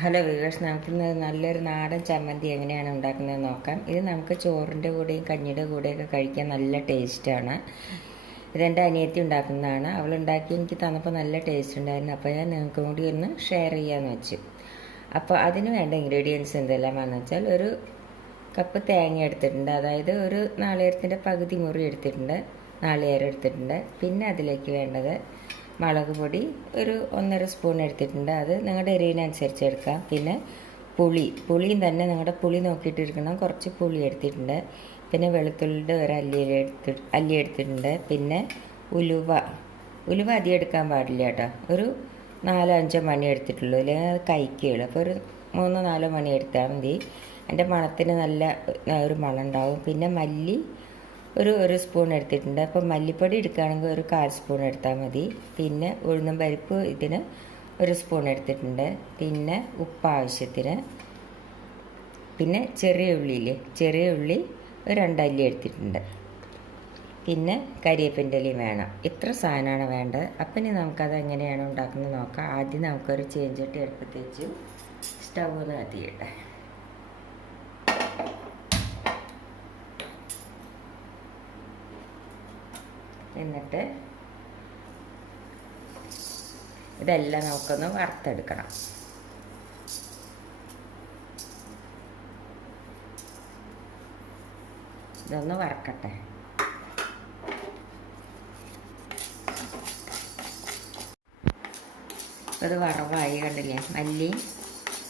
Hello viewers, നമുക്കിന്ന് നല്ലൊരു നാടൻ ചമ്മന്തി എങ്ങനെയാണ് ഉണ്ടാക്കുന്നത് നോക്കാം. ഇത് നമുക്ക് ചോറിൻ്റെ കൂടെയും കഞ്ഞിയുടെ കൂടെയൊക്കെ കഴിക്കാൻ നല്ല ടേസ്റ്റാണ്. ഇതെൻ്റെ അനിയത്തി ഉണ്ടാക്കുന്നതാണ്. അവളുണ്ടാക്കി എനിക്ക് തന്നപ്പോൾ നല്ല ടേസ്റ്റ് ഉണ്ടായിരുന്നു. അപ്പോൾ ഞാൻ നിങ്ങൾക്കും കൂടി ഒന്ന് ഷെയർ ചെയ്യാമെന്ന് വെച്ചു. അപ്പോൾ അതിന് വേണ്ട ഇൻഗ്രീഡിയൻസ് എന്തെല്ലാമാണെന്ന് വെച്ചാൽ, ഒരു കപ്പ് തേങ്ങ എടുത്തിട്ടുണ്ട്, അതായത് ഒരു നാളികേരത്തിൻ്റെ പകുതി മുറി എടുത്തിട്ടുണ്ട്, നാളികേരം എടുത്തിട്ടുണ്ട്. പിന്നെ അതിലേക്ക് വേണ്ടത് മുളക് പൊടി ഒരു 1.5 സ്പൂൺ എടുത്തിട്ടുണ്ട്, അത് നിങ്ങളുടെ എരിവിനനുസരിച്ച് എടുക്കാം. പിന്നെ പുളിയും തന്നെ നിങ്ങളുടെ പുളി നോക്കിയിട്ടിരിക്കണം, കുറച്ച് പുളി എടുത്തിട്ടുണ്ട്. പിന്നെ വെളുത്തുള്ളിയുടെ ഒരു അല്ലി എടുത്തിട്ടുണ്ട്. പിന്നെ ഉലുവ അധികം എടുക്കാൻ പാടില്ല കേട്ടോ, ഒരു 4-5 മണി എടുത്തിട്ടുള്ളൂ, അല്ലെങ്കിൽ അത് കഴിക്കുകയുള്ളൂ. അപ്പോൾ ഒരു 3-4 മണി എടുത്താൽ മതി. എൻ്റെ മണത്തിന് നല്ല ഒരു മണം ഉണ്ടാവും. പിന്നെ മല്ലി ഒരു സ്പൂൺ എടുത്തിട്ടുണ്ട്. അപ്പോൾ മല്ലിപ്പൊടി എടുക്കുകയാണെങ്കിൽ ഒരു 1/4 സ്പൂൺ എടുത്താൽ മതി. പിന്നെ ഉഴുന്നും പരിപ്പ് ഇതിന് 1 സ്പൂൺ എടുത്തിട്ടുണ്ട്. പിന്നെ ഉപ്പ് ആവശ്യത്തിന്. പിന്നെ ചെറിയ ഉള്ളി ഒരു 2 അല്ലി എടുത്തിട്ടുണ്ട്. പിന്നെ കരിവേപ്പിൻ്റെ ഇലയും വേണം. ഇത്ര സാധനമാണ് വേണ്ടത്. അപ്പം ഇനി നമുക്കത് എങ്ങനെയാണ് ഉണ്ടാക്കുന്നത് നോക്കാം. ആദ്യം നമുക്കൊരു ചീനച്ചട്ടി അടുപ്പത്ത് വെച്ച് സ്റ്റൗ ഒന്ന് കത്തിക്കട്ടെ. എന്നിട്ട് ഇതെല്ലാം നമുക്കൊന്ന് വറുത്തെടുക്കണം. ഇതൊന്ന് വറക്കട്ടെ. അത് വറവായി, കണ്ടില്ലേ? മല്ലി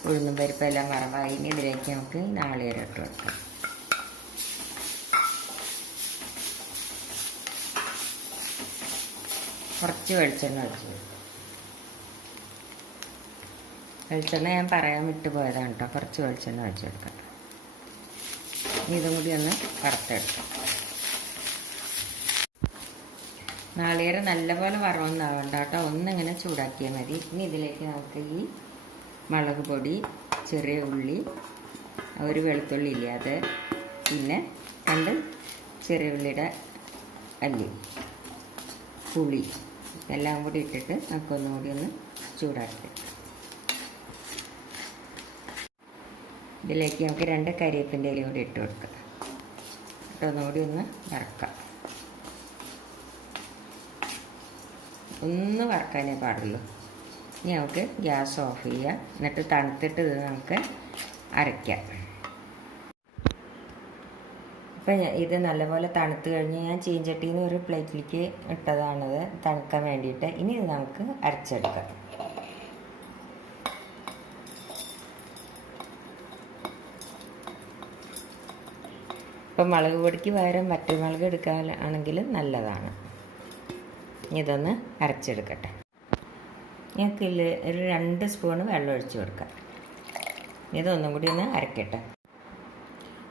ഉഴുന്നും പരിപ്പെല്ലാം വറവായി. ഇനി ഇതിലേക്ക് നമുക്ക് നാളികേരം ഇട്ട് കൊടുക്കാം. കുറച്ച് വെളിച്ചെണ്ണ ഒഴിച്ചു. വെളിച്ചെണ്ണ ഞാൻ പറയാൻ വിട്ടുപോയതാണ് കേട്ടോ. കുറച്ച് വെളിച്ചെണ്ണ ഒഴിച്ചെടുക്കാം. ഇതും കൂടി ഒന്ന് വറുത്തെടുക്കാം. നാളികേരം നല്ലപോലെ വറവൊന്നാവണ്ട കേട്ടോ, ഒന്നിങ്ങനെ ചൂടാക്കിയാൽ മതി. ഇനി ഇതിലേക്ക് നമുക്ക് ഈ മുളക് പൊടി, ചെറിയ ഉള്ളി, ഒരു വെളുത്തുള്ളി ഇല്ലേ അത്, പിന്നെ 2 ചെറിയ ഉള്ളിയുടെ അല്ലി, പുളി എല്ലാം കൂടി ഇട്ടിട്ട് നമുക്കൊന്നും കൂടി ഒന്ന് ചൂടാക്കി. ഇതിലേക്ക് നമുക്ക് 2 കരിവേപ്പിൻ്റെ ഇല കൂടി ഇട്ട് കൊടുക്കാം. ഒന്നുകൂടി ഒന്ന് വറക്കാം. ഒന്ന് വറക്കാനേ പാടുള്ളൂ. ഇനി നമുക്ക് ഗ്യാസ് ഓഫ് ചെയ്യാം. എന്നിട്ട് തണുത്തിട്ട് ഇത് നമുക്ക് അരയ്ക്കാം. അപ്പം ഇത് നല്ലപോലെ തണുത്ത് കഴിഞ്ഞ് ഞാൻ ചീഞ്ചട്ടിയിൽ നിന്ന് ഒരു പ്ലേറ്റിലേക്ക് ഇട്ടതാണത് തണുക്കാൻ വേണ്ടിയിട്ട്. ഇനി ഇത് നമുക്ക് അരച്ചെടുക്കാം. ഇപ്പം മുളക് പൊടിക്ക് പകരം വറ്റൽമുളക് എടുക്കാനാണെങ്കിലും നല്ലതാണ്. ഇതൊന്ന് അരച്ചെടുക്കട്ടെ. ഞങ്ങൾക്ക് ഒരു 2 സ്പൂൺ വെള്ളം ഒഴിച്ച് കൊടുക്കാം. ഇതൊന്നും കൂടി ഒന്ന് അരക്കട്ടെ.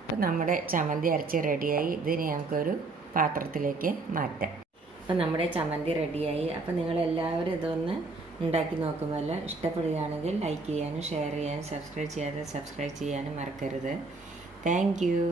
അപ്പം നമ്മുടെ ചമ്മന്തി അരച്ച് റെഡിയായി. ഇതിന് നമുക്കൊരു പാത്രത്തിലേക്ക് മാറ്റാം. അപ്പം നമ്മുടെ ചമ്മന്തി റെഡിയായി. അപ്പം നിങ്ങളെല്ലാവരും ഇതൊന്ന് ഉണ്ടാക്കി നോക്കുമല്ലോ. ഇഷ്ടപ്പെടുകയാണെങ്കിൽ ലൈക്ക് ചെയ്യാനും ഷെയർ ചെയ്യാനും സബ്സ്ക്രൈബ് ചെയ്യാനും മറക്കരുത്. Thank you.